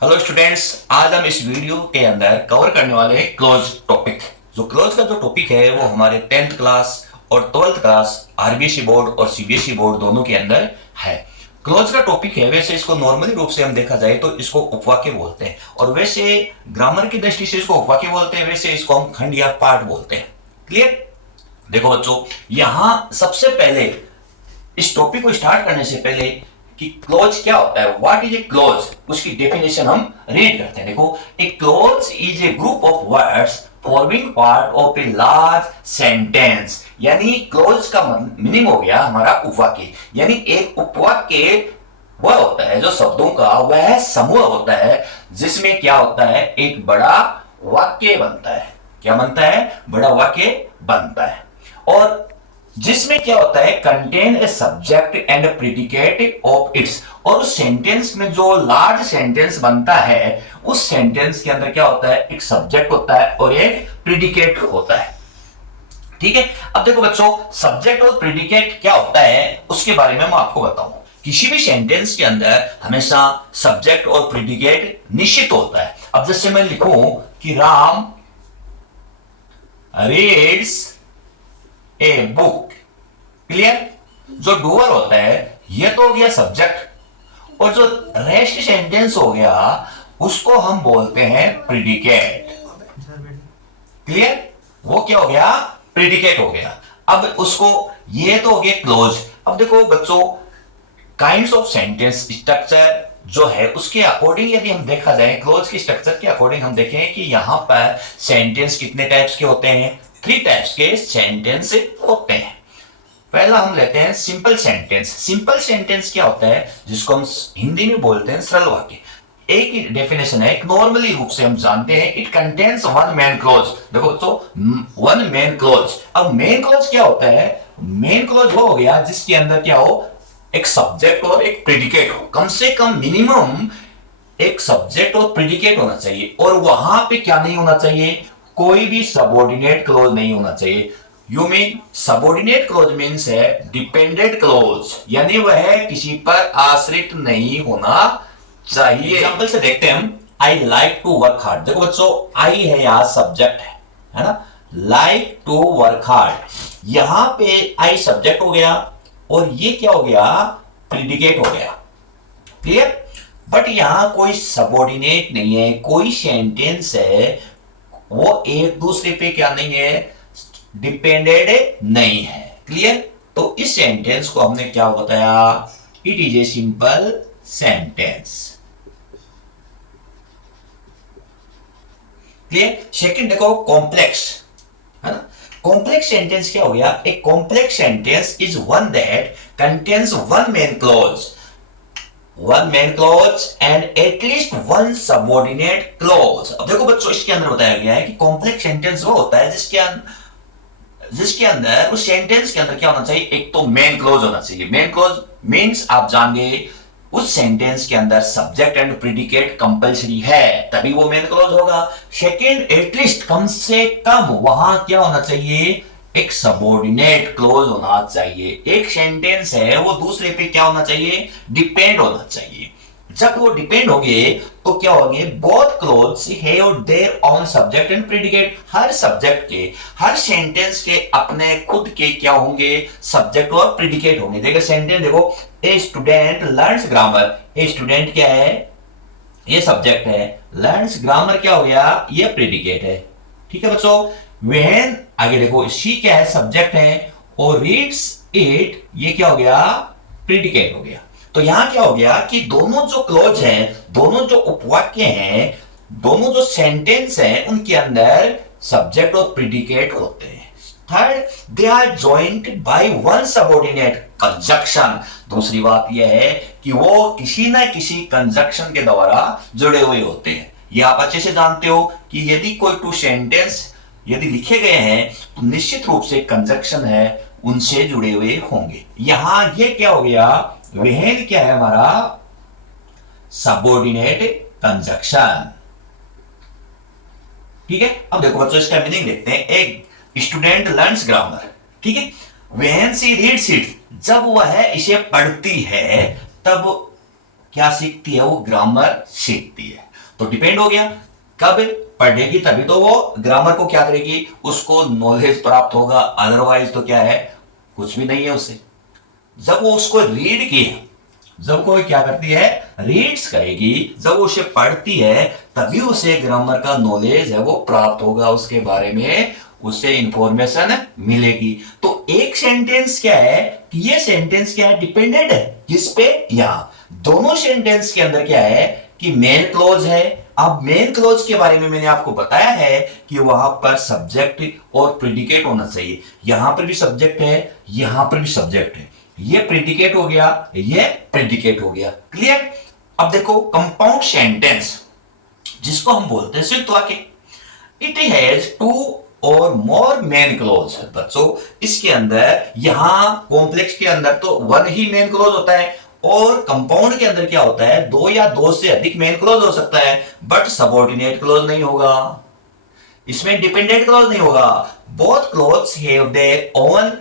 Hello students, आज हम इस वीडियो के अंदर कवर करने वाले हैं क्लोज टॉपिक। जो क्लोज का जो टॉपिक है वो हमारे 10th क्लास और 12th क्लास आरबीएसई बोर्ड और सीबीएसई बोर्ड दोनों के अंदर है। क्लोज का टॉपिक है, वैसे इसको नॉर्मली रूप से हम देखा जाए तो इसको उपवाक्य बोलते हैं, और वैसे ग्रामर की दृष्टि से इसको उपवाक्य बोलते हैं, वैसे इसको हम खंड या पार्ट बोलते हैं। क्लियर? देखो बच्चों, यहां सबसे पहले इस टॉपिक को स्टार्ट करने से पहले कि क्लोज क्या होता है, व्हाट इज ए क्लोज, उसकी डेफिनेशन हम रीड करते हैं। देखो, a clause is a group of words forming part of a large sentence. यानी क्लोज का मीनिंग हो गया हमारा उपवाक्य। यानी एक उपवाक्य वह होता है जो शब्दों का वह समूह होता है जिसमें क्या होता है, एक बड़ा वाक्य बनता है। क्या बनता है? बड़ा वाक्य बनता है। और जिसमें क्या होता है, contain a subject and predicate of its. और उस सेंटेंस में जो लार्ज सेंटेंस बनता है, उस सेंटेंस के अंदर क्या होता है, एक सब्जेक्ट होता है और एक प्रिडिकेट होता है। ठीक है? अब देखो बच्चों, सब्जेक्ट और प्रिडिकेट क्या होता है उसके बारे में मैं आपको बताऊं। किसी भी सेंटेंस के अंदर हमेशा सब्जेक्ट और प्रिडिकेट निश्चित होता है। अब जैसे मैं लिखूं कि Ram reads a book. Clear? जो डूअर होता है ये तो हो गया सब्जेक्ट, और जो रेस्ट सेंटेंस हो गया उसको हम बोलते हैं प्रिडिकेट। क्लियर? वो क्या हो गया? प्रिडिकेट हो गया। अब उसको, ये तो हो गया क्लोज। अब देखो बच्चों, काइंड्स ऑफ सेंटेंस स्ट्रक्चर जो है उसके अकॉर्डिंग यदि हम देखा जाए, क्लोज की स्ट्रक्चर के अकॉर्डिंग हम देखें कि यहां पर सेंटेंस कितने टाइप्स के होते हैं। 3 टाइप्स के सेंटेंस होते हैं। पहला हम लेते हैं सिंपल सेंटेंस। सिंपल सेंटेंस क्या होता है, जिसको हम हिंदी में बोलते हैं सरल वाक्य। एक ही डेफिनेशन है, नॉर्मली रूप से हम जानते हैं, it contains one main close. देखो तो वन मेन क्लोज। अब मेन क्लोज क्या होता है? मेन क्लोज वो हो गया जिसके अंदर क्या हो, एक सब्जेक्ट और एक प्रेडिकेट हो। कम से कम मिनिमम एक सब्जेक्ट और प्रेडिकेट होना चाहिए, और वहां पे क्या नहीं होना चाहिए, कोई भी सबऑर्डिनेट क्लोज नहीं होना चाहिए। You mean subordinate close means है डिपेंडेंट क्लोज, यानी वह किसी पर आश्रित नहीं होना चाहिए। एग्जांपल से देखते हैं हम, I like to work hard. देखो बच्चों, आई है यहां सब्जेक्ट है ना, लाइक टू वर्क हार्ड। यहां पे आई सब्जेक्ट हो गया और ये क्या हो गया, प्रेडिकेट हो गया। क्लियर? बट यहां कोई सबऑर्डिनेट नहीं है, कोई सेंटेंस है वो एक दूसरे पे क्या नहीं है, डिपेंडेंट नहीं है। क्लियर? तो इस सेंटेंस को हमने क्या बताया, it is a simple sentence. Clear? Second देखो, कॉम्प्लेक्स है ना। कॉम्प्लेक्स सेंटेंस क्या हो गया, a complex sentence is one that contains one main clause and at least one subordinate close. अब देखो बच्चों, इसके अंदर बताया गया है कि कॉम्प्लेक्स सेंटेंस वो होता है जिसके अंदर उस सेंटेंस के अंदर क्या होना चाहिए, एक तो मेन क्लोज होना चाहिए। मेन क्लोज मींस आप जानिए उस सेंटेंस के अंदर सब्जेक्ट एंड प्रेडिकेट कंपलसरी है, तभी वो मेन क्लोज होगा। सेकंड, एटलीस्ट कम से कम वहां क्या होना चाहिए, एक सबऑर्डिनेट क्लोज होना चाहिए। एक सेंटेंस है वो दूसरे पे क्या होना चाहिए, डिपेंड होना चाहिए। जब वो डिपेंड होंगे तो क्या होंगे, both close have their own subject and predicate. Her subject के, हर सेंटेंस के अपने खुद के क्या होंगे, सब्जेक्ट और प्रेडिकेट होंगे। देखो सेंटेंस देखो, a student learns grammar. A student क्या है, ये सब्जेक्ट है, लर्न्स ग्रामर क्या हो गया, ये प्रेडिकेट है। ठीक है बच्चों? व्हेन आगे देखो, शी क्या है, सब्जेक्ट है, और रीड्स इट ये क्या हो गया, प्रेडिकेट हो गया। तो यहां क्या हो गया कि दोनों जो क्लोज हैं, दोनों जो उपवाक्य हैं, दोनों जो सेंटेंस हैं, उनके अंदर सब्जेक्ट और प्रेडिकेट होते हैं। Third, they are joint by one subordinate conjunction. दूसरी बात यह है कि वो किसी ना किसी कंजक्शन के द्वारा जुड़े हुए होते हैं। ये आप अच्छे से जानते हो कि यदि कोई 2 सेंटेंस यदि लिखे गए हैं तो निश्चित रूप से कंजक्शन है उनसे जुड़े हुए होंगे। यहां ये क्या हो गया, वह क्या है हमारा, सबऑर्डिनेट कंजक्शन। ठीक है? अब देखो बच्चों, इसका मीनिंग देखते हैं। एक स्टूडेंट लर्न्स ग्रामर। ठीक है? व्हेन शी रीड्स इट, जब वह इसे पढ़ती है तब क्या सीखती है, वो ग्रामर सीखती है। तो डिपेंड हो गया। कब पढ़ेगी तभी तो वो ग्रामर को क्या करेगी, उसको नॉलेज प्राप्त होगा, अदरवाइज तो क्या है, कुछ भी नहीं है उससे। जब वो उसको रीड किए, जब कोई क्या करती है, रीड्स करेगी, जब वो उसे पढ़ती है तभी उसे ग्रामर का नॉलेज है वो प्राप्त होगा, उसके बारे में उसे इंफॉर्मेशन मिलेगी। तो एक सेंटेंस क्या है कि ये सेंटेंस क्या है, डिपेंडेंट है किस पे, यहां दोनों सेंटेंस के अंदर क्या है कि मेन क्लोज है। अब मेन क्लोज के बारे में मैंने आपको बताया है कि वहां पर सब्जेक्ट और प्रेडिकेट होना चाहिए। यहां पर भी सब्जेक्ट है, यहां पर भी सब्जेक्ट है, ये प्रेडिकेट हो गया, ये प्रेडिकेट हो गया। क्लियर। अब देखो कंपाउंड सेंटेंस जिसको हम बोलते हैं संयुक्त वाक्य, इट हैज टू और मोर मेन क्लोज। बच्चों इसके अंदर यहां कॉम्प्लेक्स के अंदर तो वन ही मेन क्लोज होता है, और कंपाउंड के अंदर क्या होता है, दो या दो से अधिक मेन क्लोज हो सकता है, बट सबऑर्डिनेट क्लोज नहीं होगा, इसमें डिपेंडेंट क्लोज नहीं होगा। Both close have their own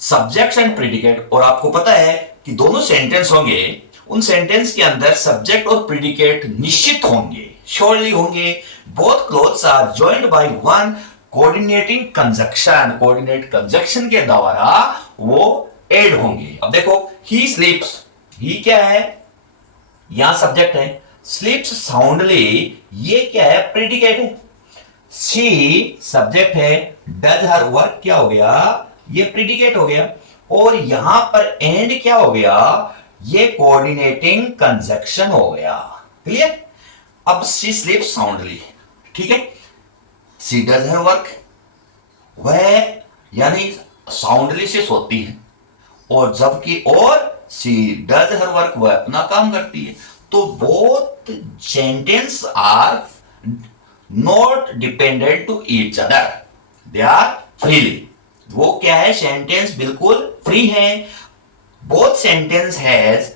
subjects and predicate. और आपको पता है कि दोनों सेंटेंस होंगे, उन सेंटेंस के अंदर सब्जेक्ट और प्रेडिकेट निश्चित होंगे, श्योरली होंगे। Both clauses are joined by one coordinating conjunction, coordinate conjunction के द्वारा वो एड होंगे। अब देखो ही स्लीप्स, ही क्या है, यहां सब्जेक्ट है, स्लीप्स साउंडली ये क्या है, प्रेडिकेट है, शी सब्जेक्ट है, डज हर वर्क क्या हो गया, ये प्रेडिकेट हो गया, और यहां पर एंड क्या हो गया, ये कोऑर्डिनेटिंग कंजक्शन हो गया। क्लियर। अब शी स्लीप्स साउंडली, ठीक है, शी डज हर वर्क, वह यानी साउंडली से सोती है, और जबकि और शी डज हर वर्क, वह अपना काम करती है। तो both sentence are not dependent to each other, they are freely, वो क्या है, सेंटेंस बिल्कुल फ्री है। Both sentence has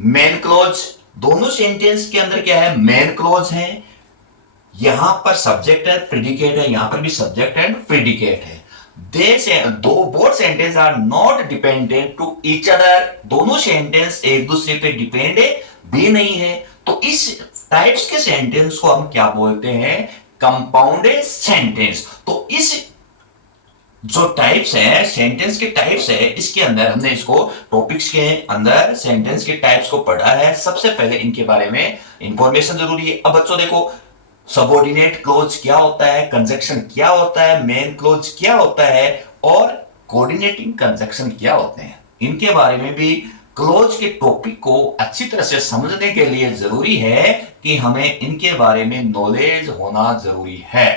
main clause, दोनों सेंटेंस के अंदर क्या है, मेन क्लोज है, यहां पर सब्जेक्ट है, प्रेडिकेट है, यहां पर भी सब्जेक्ट एंड प्रेडिकेट है। Both sentence are not dependent to each other, दोनों सेंटेंस एक दूसरे पे डिपेंड भी नहीं है। तो इस टाइप्स के सेंटेंस को हम क्या बोलते हैं, कंपाउंडेड सेंटेंस। तो इस जो टाइप्स है, सेंटेंस के टाइप्स है, इसके अंदर हमने इसको टॉपिक्स के अंदर सेंटेंस के टाइप्स को पढ़ा है। सबसे पहले इनके बारे में इंफॉर्मेशन जरूरी है। अब बच्चों देखो सबऑर्डिनेट क्लोज क्या होता है, कंजक्शन क्या होता है, मेन क्लोज क्या होता है, और कोऑर्डिनेटिंग कंजक्शन क्या होते हैं, इनके बारे में भी क्लोज के टॉपिक को अच्छी तरह से समझने के लिए जरूरी है कि हमें इनके बारे में नॉलेज होना जरूरी है।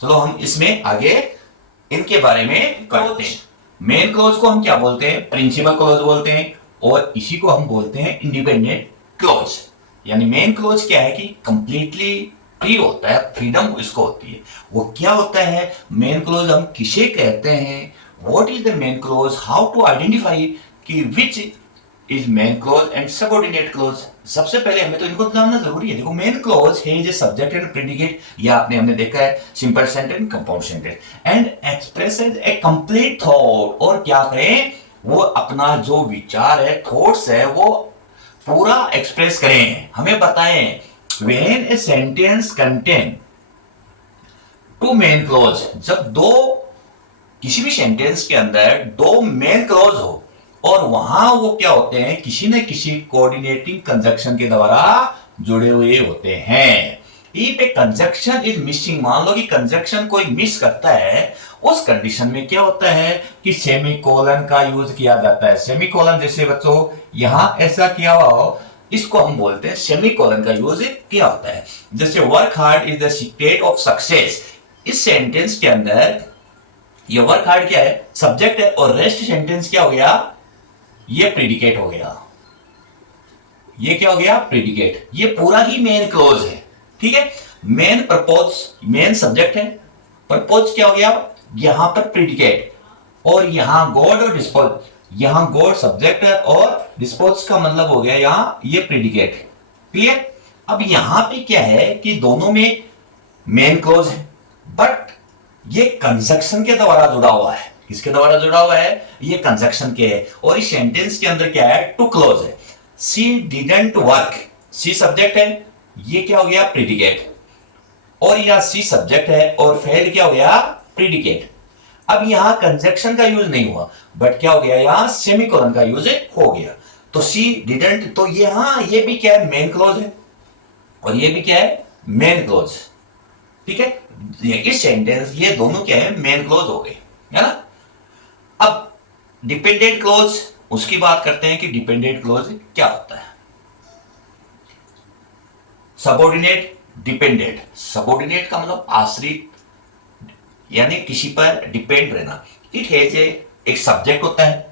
चलो हम इसमें आगे इनके बारे में करते हैं। मेन क्लोज को हम क्या बोलते हैं, प्रिंसिपल क्लोज बोलते हैं, और इसी को हम बोलते हैं इंडिपेंडेंट क्लोज। यानी मेन क्लोज क्या है कि कंप्लीटली फ्री होता है, फ्रीडम इसको होती है। वो क्या होता है मेन क्लोज, हम किसे कहते हैं, what is the main clause, how to identify कि which is main clause and subordinate clause. सबसे पहले हमें तो इनको जानना जरूरी है। देखो मेन क्लोज है जो सब्जेक्ट एंड प्रेडिकेट, या आपने हमने देखा है simple sentence, compound sentence, and expresses A complete thought, और क्या करें, वो अपना जो विचार है, थॉट्स है, वो पूरा एक्सप्रेस करें, हमें बताएं। When a sentence contain two main close, जब दो किसी भी सेंटेंस के अंदर दो मेन क्लोज हो, और वहां वो क्या होते हैं, किसी न किसी कोऑर्डिनेटिंग कंजक्शन के द्वारा जुड़े हुए होते हैं। If A conjunction is missing, मान लो कि कंजक्शन कोई मिस करता है, उस कंडीशन में क्या होता है कि सेमीकोलन का यूज किया जाता है। सेमीकोलन जैसे बच्चों यहां ऐसा किया हुआ हो, इसको हम बोलते हैं सेमीकोलन का यूज किया होता है। जैसे work hard is the secret of success, इस सेंटेंस के अंदर ये वर्क हार्ड क्या है, सब्जेक्ट है, और रेस्ट सेंटेंस क्या हो गया, ये प्रेडिकेट हो गया, ये क्या हो गया, प्रेडिकेट। ये पूरा ही मेन क्लोज है, ठीक है। मेन प्रपोज, मेन सब्जेक्ट है, प्रपोज क्या हो गया, यहां पर प्रेडिकेट, और यहां गॉड और डिस्पोज, यहां गॉड सब्जेक्ट है, और डिस्पोज का मतलब हो गया यहां ये प्रेडिकेट। क्लियर। अब यहां पे क्या है कि दोनों में मेन क्लोज है, बट ये कंजक्शन के द्वारा जुड़ा हुआ है। किसके द्वारा जुड़ा हुआ है, ये कंजक्शन के है। और इस सेंटेंस के अंदर क्या है, टू क्लोज है। She didn't work, she subject है, ये क्या हो गया, प्रीडिकेट, और यह सी सब्जेक्ट है और फेल्ड क्या हो गया, प्रीडिकेट। अब यहां कंजक्शन का यूज नहीं हुआ, बट क्या हो गया, यहां सेमीकोलन का यूज हो गया। तो सी डिडंट, तो ये हाँ, ये भी क्या है, मेन क्लोज है, और ये भी क्या है, मेन क्लोज। ठीक है, इस सेंटेंस ये दोनों क्या है, मेन क्लोज हो गए, है ना। अब डिपेंडेंट क्लोज, उसकी बात करते हैं कि डिपेंडेंट क्लोज क्या होता है। Subordinate, dependent. सबऑर्डिनेट का मतलब आश्रित, यानी किसी पर डिपेंड रहना। इट हैज एक सब्जेक्ट होता है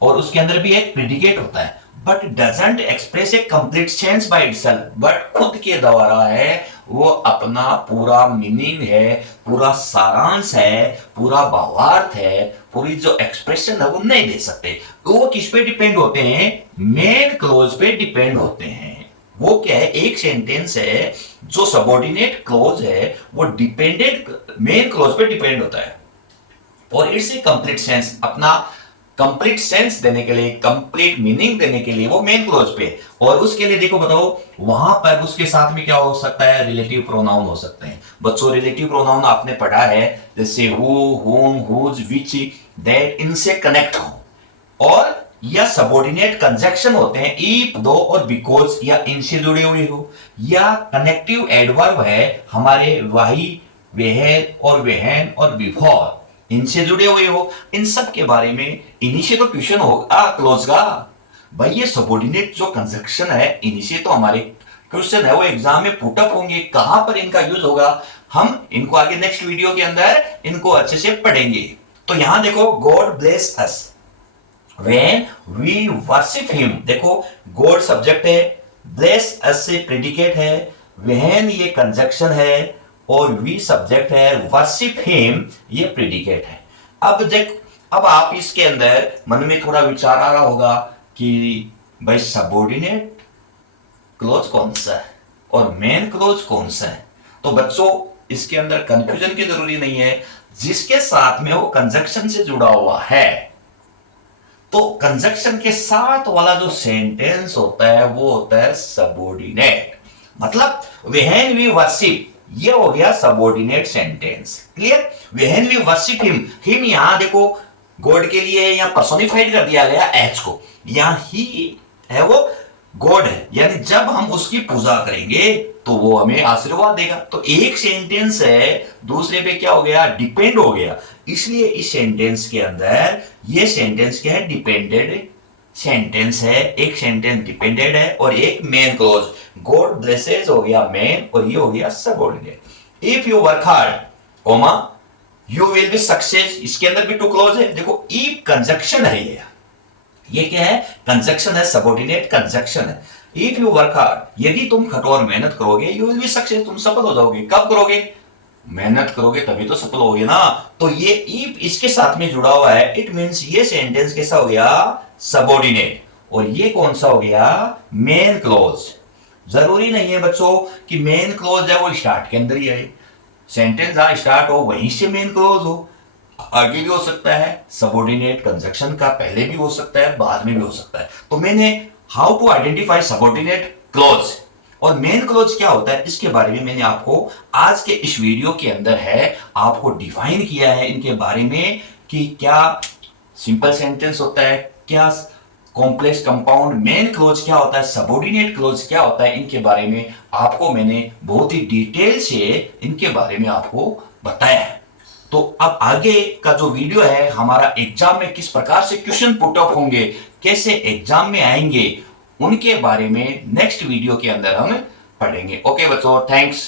और उसके अंदर भी एक प्रेडिकेट होता है, but doesn't express A complete sense by itself, but खुद के द्वारा है वो अपना पूरा मीनिंग है, पूरा सारांश है, पूरा भावार्थ है, पूरी जो एक्सप्रेशन है वो नहीं दे सकते। तो वो किस पे डिपेंड होते हैं, मेन क्लोज पे डिपेंड होते हैं। वो क्या है, एक सेंटेंस है जो सबऑर्डिनेट क्लोज है वो डिपेंडेंट मेन क्लोज पे डिपेंड होता है, और इट्स ए कंप्लीट सेंस, अपना कंप्लीट सेंस देने के लिए, कंप्लीट मीनिंग देने के लिए वो मेन क्लोज पे। और उसके लिए देखो, बताओ वहां पर उसके साथ में क्या हो सकता है, रिलेटिव प्रोनाउन हो सकते हैं। बच्चों रिलेटिव प्रोनाउन आपने पढ़ा है, जैसे हु, हुम, हुज, विच, दैट, इनसे कनेक्ट हो। और या सबऑर्डिनेट कंजक्शन होते हैं, इफ, दो और बिकॉज, या इनसे जुड़े हुए हो। या कनेक्टिव एडवर्ब है हमारे वाही, वह और वहन और बिफोर, इनसे जुड़े हुए हो। इन सब के बारे में इन्हीं से तो क्वेश्चन होगा क्लोज का। भाई ये सबऑर्डिनेट जो कंजक्शन है, इन्हीं से तो हमारे क्वेश्चन है वो एग्जाम में पुटअप होंगे, कहां पर इनका यूज होगा, हम इनको आगे नेक्स्ट वीडियो के अंदर इनको अच्छे से पढ़ेंगे। तो यहां देखो, God bless us when we worship him, देखो गॉड सब्जेक्ट है, ब्लेस अस से प्रेडिकेट है, when ये कंजक्शन है, और वी सब्जेक्ट है, वर्शिप हिम ये प्रेडिकेट है। अब देख, अब आप इसके अंदर मन में थोड़ा विचार आ रहा होगा कि भाई सबऑर्डिनेट क्लोज कौन सा है और मेन क्लोज कौन सा है। तो बच्चों इसके अंदर कंफ्यूजन की जरूरी नहीं है, जिसके साथ में वो कंजक्शन से जुड़ा हुआ है, तो कंजक्शन के साथ वाला जो सेंटेंस होता है वो होता है सबऑर्डिनेट। मतलब व्हेन वी वर्शिप, ये हो गया subordinate sentence. Clear, when we worship him, him यहां देखो गॉड के लिए यहां पर्सोनिफाइड कर दिया गया एच को, यहां ही है वो गॉड है, यानी जब हम उसकी पूजा करेंगे तो वो हमें आशीर्वाद देगा। तो एक सेंटेंस है दूसरे पे क्या हो गया, डिपेंड हो गया। इसलिए इस सेंटेंस के अंदर ये सेंटेंस क्या है, डिपेंडेंट सेंटेंस है। एक सेंटेंस डिपेंडेंट है और एक मेन क्लोज, गॉड ब्लेसेस हो गया मेन, और ये हो गया subordinate. If you work hard, comma, you will be success, इसके अंदर भी टू क्लोज है। देखो इफ कंजक्शन है, ये क्या है, कंजक्शन है, सबऑर्डिनेट कंजक्शन है। इफ यू वर्क हार्ड, यदि तुम कठोर मेहनत करोगे, यू विल बी सक्सेस, तुम सफल हो जाओगे। कब करोगे, मेहनत करोगे तभी तो सफल होगे ना। तो ये इफ इसके साथ में जुड़ा हुआ है, इट मींस ये सेंटेंस कैसा हो गया, सबऑर्डिनेट, और ये कौन सा हो गया, मेन क्लोज। जरूरी नहीं है बच्चों कि मेन क्लोज है वो स्टार्ट के अंदर ही है, सेंटेंस जहां स्टार्ट हो वहीं से मेन क्लोज हो, आगे भी हो सकता है, सबऑर्डिनेट कंजक्शन का पहले भी हो सकता है, बाद में भी हो सकता है। तो मैंने how to identify subordinate clause और मेन क्लोज क्या होता है, इसके बारे में मैंने आपको आज के इस वीडियो के अंदर है आपको डिफाइन किया है इनके बारे में, कि क्या सिंपल सेंटेंस होता है, क्या कॉम्प्लेक्स कंपाउंड, मेन क्लोज क्या होता है, सबऑर्डिनेट क्लोज क्या होता है, इनके बारे में आपको मैंने बहुत ही डिटेल से इनके बारे में आपको बताया है। तो अब आगे का जो वीडियो है हमारा एग्जाम में किस प्रकार से क्वेश्चन पुट अप होंगे, कैसे एग्जाम में आएंगे, उनके बारे में नेक्स्ट वीडियो के अंदर हम पढ़ेंगे। ओके बच्चों, थैंक्स।